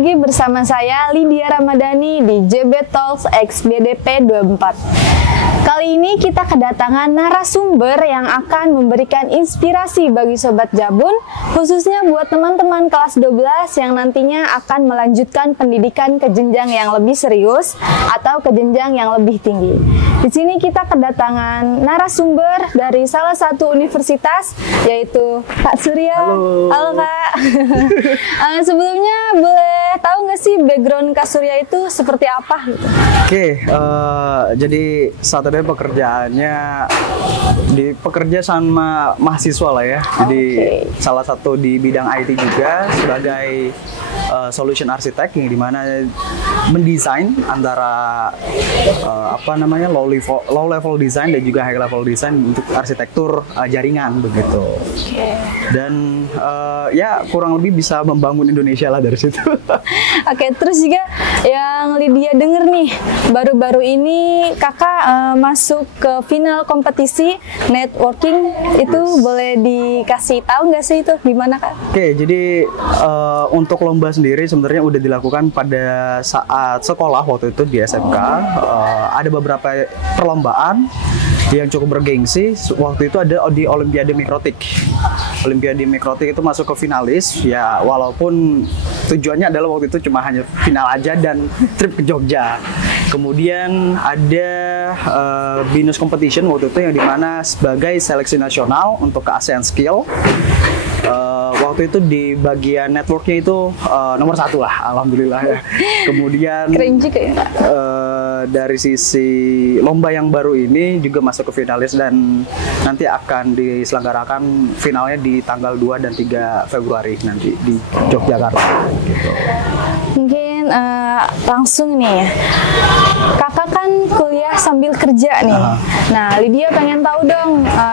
lagi bersama saya Lydia Ramadhani di JB Talks X BDP 24. Kali ini kita kedatangan narasumber yang akan memberikan inspirasi bagi Sobat Jabun, khususnya buat teman-teman kelas 12 yang nantinya akan melanjutkan pendidikan ke jenjang yang lebih serius atau ke jenjang yang lebih tinggi. Di sini kita kedatangan narasumber dari salah satu universitas, yaitu Kak Surya. Halo Kak. Sebelumnya boleh tahu nggak sih background Kak Surya itu seperti apa? Gitu? Oke, jadi saat ini pekerjaannya pekerja sama mahasiswa lah ya. Jadi salah satu di bidang IT juga sebagai solution architect yang dimana mendesain antara low level design dan juga high level design untuk arsitektur jaringan begitu. Dan ya kurang lebih bisa membangun Indonesia lah dari situ. Oke, terus juga yang Lydia denger nih, baru-baru ini kakak masuk ke final kompetisi networking, itu boleh dikasih tahu nggak sih itu gimana Kak? Oke, jadi untuk lomba sendiri sebenarnya udah dilakukan pada saat sekolah waktu itu di SMK. Ada beberapa perlombaan yang cukup bergengsi. Waktu itu ada di Olimpiade Mikrotik. Olimpiade Mikrotik itu masuk ke finalis, ya walaupun tujuannya adalah waktu itu cuma hanya final aja dan trip ke Jogja. Kemudian ada BINUS Competition waktu itu yang dimana sebagai seleksi nasional untuk ke ASEAN Skill. Waktu itu di bagian networknya itu nomor 1 lah, alhamdulillah ya. Kemudian keren juga ya. Dari sisi lomba yang baru ini juga masuk ke finalis dan nanti akan diselenggarakan finalnya di tanggal 2 dan 3 Februari nanti di Yogyakarta gitu. Mungkin langsung nih ya, kakak kan kuliah sambil kerja nih. Nah, Lydia pengen tahu dong,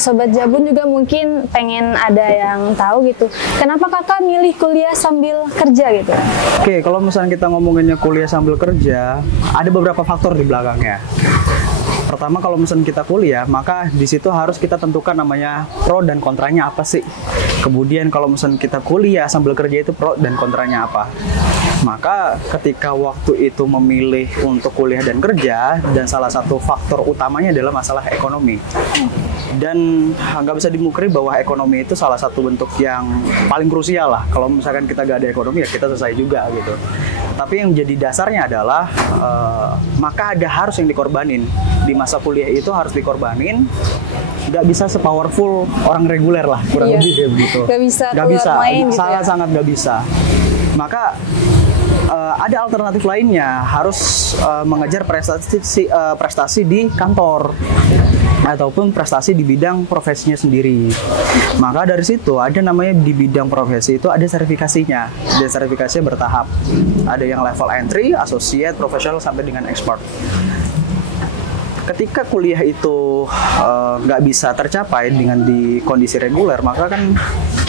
Sobat Jabun juga mungkin pengen ada yang tahu gitu, kenapa kakak milih kuliah sambil kerja gitu? Oke, kalau misalnya kita ngomonginnya kuliah sambil kerja, ada beberapa faktor di belakangnya. Pertama, kalau misalnya kita kuliah, maka di situ harus kita tentukan namanya pro dan kontranya apa sih. Kemudian kalau misalnya kita kuliah sambil kerja itu pro dan kontranya apa. Maka ketika waktu itu memilih untuk kuliah dan kerja, dan salah satu faktor utamanya adalah masalah ekonomi. Dan nggak bisa dimungkiri bahwa ekonomi itu salah satu bentuk yang paling krusial lah. Kalau misalkan kita nggak ada ekonomi, ya kita selesai juga gitu. Tapi yang jadi dasarnya adalah maka ada harus yang dikorbanin. Di masa kuliah itu harus dikorbanin. Nggak bisa sepowerful orang reguler lah, kurang lebih kayak begitu. Nggak bisa main gitu ya? Sangat nggak bisa. Maka ada alternatif lainnya, harus mengejar prestasi di kantor ataupun prestasi di bidang profesinya sendiri. Maka dari situ ada namanya di bidang profesi itu ada sertifikasinya. Dan sertifikasinya bertahap. Ada yang level entry, associate, professional sampai dengan expert. Ketika kuliah itu nggak bisa tercapai dengan di kondisi reguler, maka kan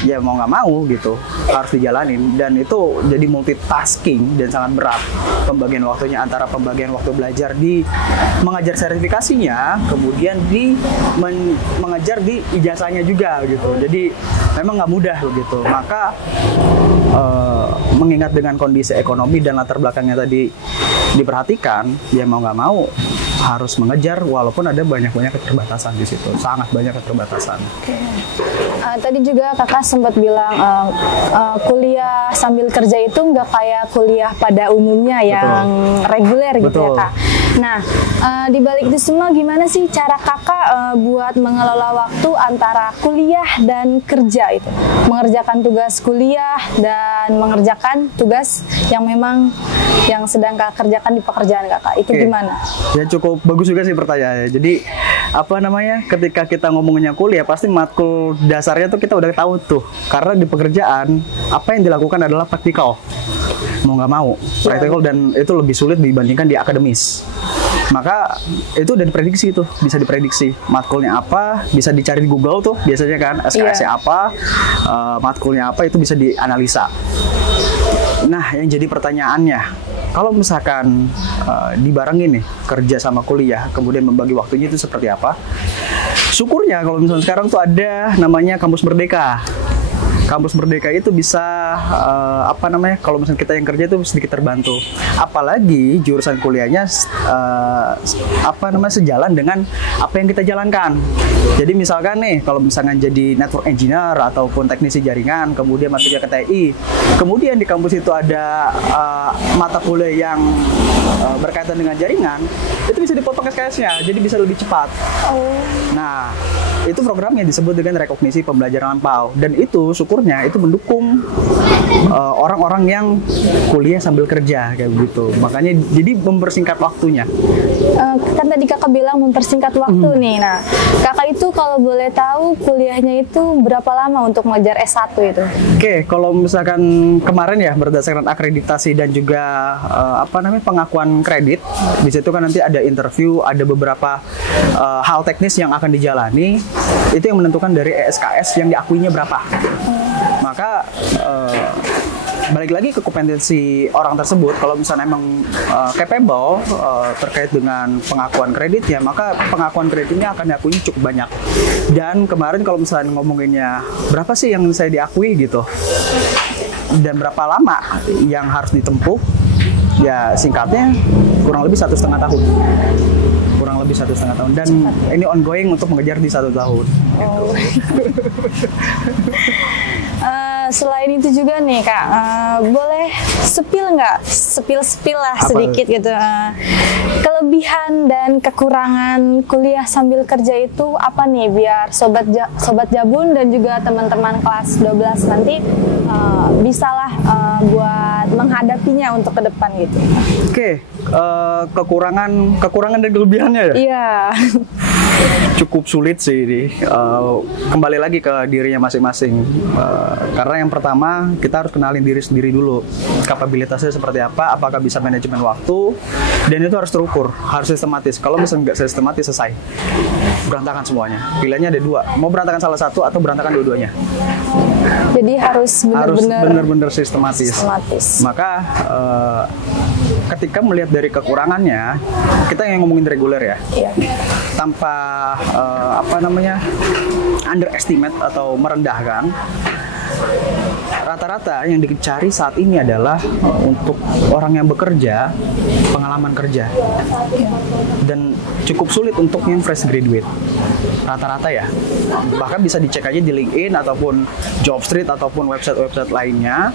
ya mau nggak mau gitu harus dijalanin, dan itu jadi multitasking dan sangat berat pembagian waktunya antara pembagian waktu belajar di mengajar sertifikasinya, kemudian di mengajar di ijazahnya juga gitu. Jadi memang nggak mudah begitu. Maka mengingat dengan kondisi ekonomi dan latar belakangnya tadi diperhatikan, ya mau nggak mau harus mengejar walaupun ada banyak keterbatasan di situ, sangat banyak keterbatasan. Tadi juga kakak sempat bilang kuliah sambil kerja itu nggak kayak kuliah pada umumnya yang reguler gitu ya Kak. Nah, di balik itu semua gimana sih cara kakak buat mengelola waktu antara kuliah dan kerja itu? Mengerjakan tugas kuliah dan mengerjakan tugas yang memang yang sedang kakak kerjakan di pekerjaan kakak, itu gimana? Ya cukup bagus juga sih pertanyaannya. Jadi ketika kita ngomongnya kuliah, pasti matkul dasarnya tuh kita udah tahu tuh. Karena di pekerjaan, apa yang dilakukan adalah praktikal. Mau nggak mau, praktikal, dan itu lebih sulit dibandingkan di akademis. Maka itu udah diprediksi tuh, bisa diprediksi matkulnya apa, bisa dicari di Google tuh biasanya kan, SKS-nya apa, matkulnya apa, itu bisa dianalisa. Nah, yang jadi pertanyaannya, kalau misalkan dibarengin nih kerja sama kuliah, kemudian membagi waktunya itu seperti apa? Syukurnya kalau misalnya sekarang tuh ada namanya Kampus Merdeka. Kampus Merdeka itu bisa kalau misalnya kita yang kerja itu sedikit terbantu. Apalagi jurusan kuliahnya sejalan dengan apa yang kita jalankan. Jadi misalkan nih, kalau misalkan jadi network engineer ataupun teknisi jaringan, kemudian masuknya ke TI, kemudian di kampus itu ada mata kuliah yang berkaitan dengan jaringan, itu bisa dipotong SKS-nya, jadi bisa lebih cepat. Nah, itu programnya disebut dengan rekognisi pembelajaran lampau, dan itu syukurnya itu mendukung orang-orang yang kuliah sambil kerja kayak begitu. Makanya jadi mempersingkat waktunya. Kan tadi kakak bilang mempersingkat waktu nih. Nah, kakak itu kalau boleh tahu kuliahnya itu berapa lama untuk mengejar S1 itu? Oke, kalau misalkan kemarin ya berdasarkan akreditasi dan juga pengakuan kredit, di situ kan nanti ada interview, ada beberapa hal teknis yang akan dijalani, itu yang menentukan dari ESKS yang diakuinya berapa. Maka balik lagi ke kompetensi orang tersebut. Kalau misalnya emang capable terkait dengan pengakuan kreditnya, maka pengakuan kreditnya akan diakui cukup banyak. Dan kemarin kalau misalnya ngomonginnya berapa sih yang saya diakui gitu, dan berapa lama yang harus ditempuh, ya singkatnya kurang lebih 1,5 tahun. Kurang lebih 1,5 tahun, dan ini ongoing untuk mengejar di 1 tahun. Selain itu juga nih Kak, boleh spill lah sedikit gitu. Kelebihan dan kekurangan kuliah sambil kerja itu apa nih, biar sobat Jabun dan juga teman-teman kelas 12 nanti bisalah buat menghadapinya untuk ke depan gitu. Oke, kekurangan dan kelebihannya ya? Iya. Cukup sulit sih ini. Kembali lagi ke dirinya masing-masing. Karena yang pertama kita harus kenalin diri sendiri dulu. Kapabilitasnya seperti apa, apakah bisa manajemen waktu, dan itu harus terukur, harus sistematis. Kalau misalnya nggak sistematis, selesai. Berantakan semuanya. Pilihannya ada 2. Mau berantakan salah satu atau berantakan dua-duanya. Jadi harus benar-benar sistematis. Maka ketika melihat dari kekurangannya, kita yang ngomongin reguler ya. Iya. Tanpa underestimate atau merendahkan, rata-rata yang dicari saat ini adalah untuk orang yang bekerja, pengalaman kerja, dan cukup sulit untuk yang fresh graduate. Rata-rata ya, bahkan bisa dicek aja di LinkedIn ataupun Jobstreet ataupun website-website lainnya,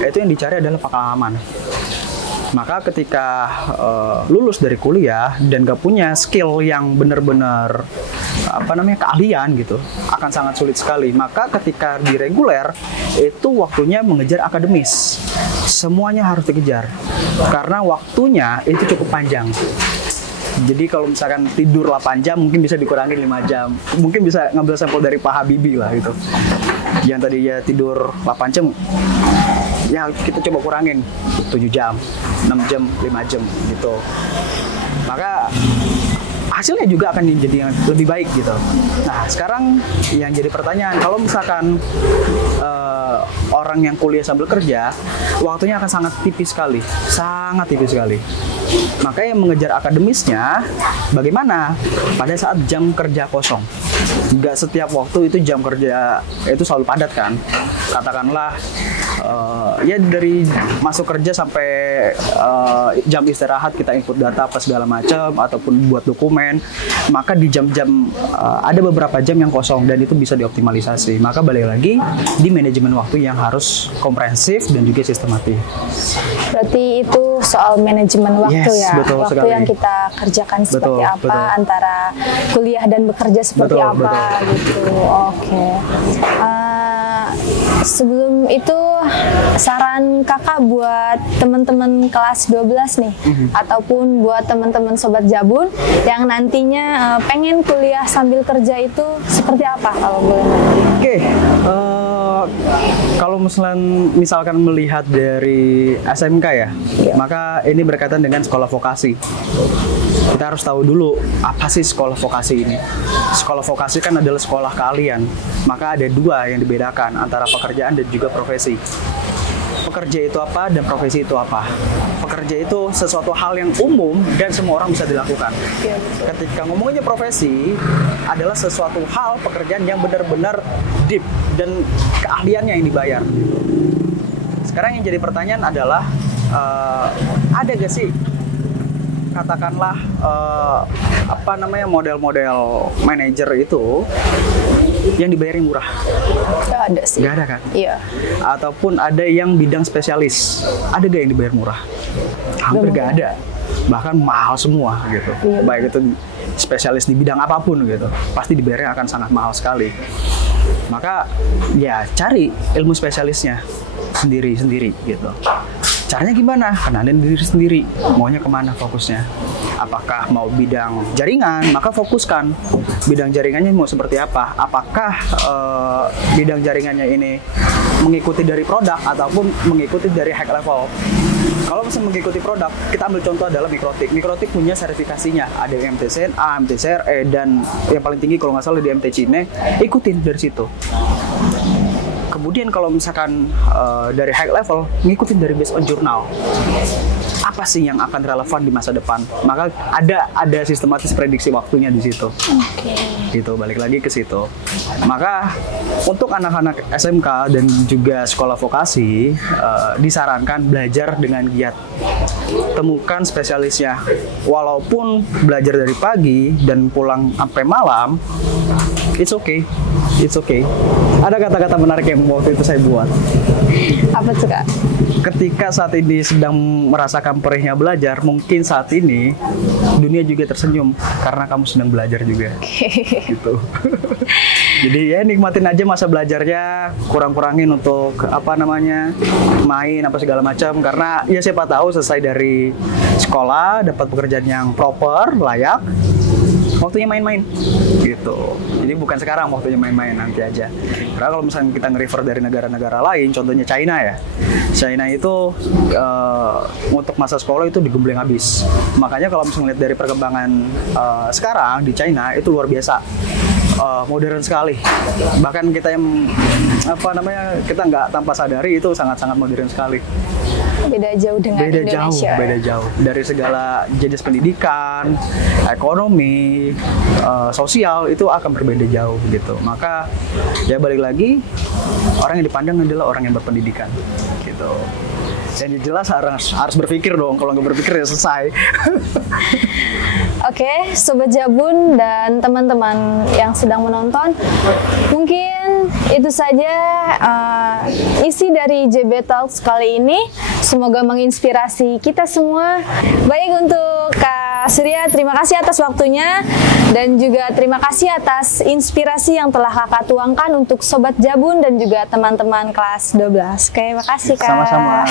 itu yang dicari adalah pengalaman. Maka ketika lulus dari kuliah dan gak punya skill yang benar-benar keahlian gitu, akan sangat sulit sekali. Maka ketika di reguler itu waktunya mengejar akademis, semuanya harus dikejar karena waktunya itu cukup panjang. Jadi kalau misalkan tidur 8 jam mungkin bisa dikurangi 5 jam. Mungkin bisa ngambil sampel dari Pak Habibie lah gitu. Yang tadi ya tidur 8 jam, ya kita coba kurangin 7 jam, 6 jam, 5 jam gitu. Maka hasilnya juga akan jadi yang lebih baik gitu. Nah sekarang yang jadi pertanyaan, kalau misalkan orang yang kuliah sambil kerja, waktunya akan sangat tipis sekali. Maka yang mengejar akademisnya bagaimana pada saat jam kerja kosong. Nggak setiap waktu itu jam kerja itu selalu padat kan. Katakanlah ya dari masuk kerja sampai jam istirahat kita input data apa segala macam ataupun buat dokumen. Maka di jam-jam ada beberapa jam yang kosong dan itu bisa dioptimalisasi. Maka balik lagi di manajemen waktu yang harus komprehensif dan juga sistematis. Berarti itu soal manajemen waktu ya, betul waktu sekali. yang kita kerjakan seperti apa, antara kuliah dan bekerja seperti apa gitu. Oke. Sebelum itu saran kakak buat teman-teman kelas 12 nih, ataupun buat teman-teman sobat Jabun yang nantinya pengen kuliah sambil kerja itu seperti apa kalau boleh? Oke, kalau misalkan melihat dari SMK ya, maka ini berkaitan dengan sekolah vokasi. Kita harus tahu dulu apa sih sekolah vokasi ini. Sekolah vokasi kan adalah sekolah keahlian. Maka ada 2 yang dibedakan antara pekerjaan dan juga profesi. pekerja itu apa dan profesi itu apa. Pekerja itu sesuatu hal yang umum dan semua orang bisa dilakukan. Iya, betul. Ketika ngomongnya profesi adalah sesuatu hal pekerjaan yang benar-benar deep dan keahliannya yang dibayar. Sekarang yang jadi pertanyaan adalah ada gak sih katakanlah model-model manajer itu yang dibayarin murah? Gak ada sih. Gak ada kan? Iya. Ataupun ada yang bidang spesialis, ada gak yang dibayar murah? Hampir Belum gak ada. Bahkan mahal semua gitu. Iya. Baik itu spesialis di bidang apapun gitu, pasti dibayarnya akan sangat mahal sekali. Maka ya cari ilmu spesialisnya sendiri-sendiri gitu. Caranya gimana? Kenalin diri sendiri, maunya kemana fokusnya. Apakah mau bidang jaringan, maka fokuskan bidang jaringannya mau seperti apa. Apakah bidang jaringannya ini mengikuti dari produk ataupun mengikuti dari high level. Kalau misalnya mengikuti produk, kita ambil contoh adalah Mikrotik. Mikrotik punya sertifikasinya, ada MTCNA, MTCRE, dan yang paling tinggi kalau nggak salah di MTCine. Ikutin dari situ. Kemudian kalau misalkan dari high level, ngikutin dari based on jurnal. Apa sih yang akan relevan di masa depan? Maka ada sistematis prediksi waktunya di situ. Gitu, balik lagi ke situ. Maka untuk anak-anak SMK dan juga sekolah vokasi disarankan belajar dengan giat. Temukan spesialisnya. Walaupun belajar dari pagi dan pulang sampai malam, it's okay. It's okay. Ada kata-kata menarik yang waktu itu saya buat. Apa tuh, Kak? Ketika saat ini sedang merasakan perihnya belajar, mungkin saat ini dunia juga tersenyum karena kamu sedang belajar juga. Gitu. Jadi ya nikmatin aja masa belajarnya, kurang-kurangin untuk main apa segala macam, karena ya siapa tahu selesai dari sekolah dapat pekerjaan yang proper, layak, waktunya main-main gitu. Jadi bukan sekarang waktunya main-main, nanti aja. Karena kalau misalnya kita nge-refer dari negara-negara lain, contohnya China ya. China itu untuk masa sekolah itu digembleng habis. Makanya kalau misalnya lihat dari perkembangan sekarang di China itu luar biasa. Modern sekali. Bahkan kita yang kita nggak tanpa sadari itu sangat-sangat modern sekali. Beda jauh dengan Indonesia. Beda jauh. Dari segala jenis pendidikan, ekonomi, sosial itu akan berbeda jauh gitu. Maka ya balik lagi, orang yang dipandang adalah orang yang berpendidikan gitu. Yang jelas harus berpikir dong. Kalau nggak berpikir ya selesai. Oke, Sobat Jabun dan teman-teman yang sedang menonton, mungkin itu saja isi dari JB Talks kali ini. Semoga menginspirasi kita semua. Baik, untuk Kak Surya, terima kasih atas waktunya, dan juga terima kasih atas inspirasi yang telah Kakak tuangkan untuk Sobat Jabun dan juga teman-teman kelas 12. Oke, makasih Kak. Sama-sama.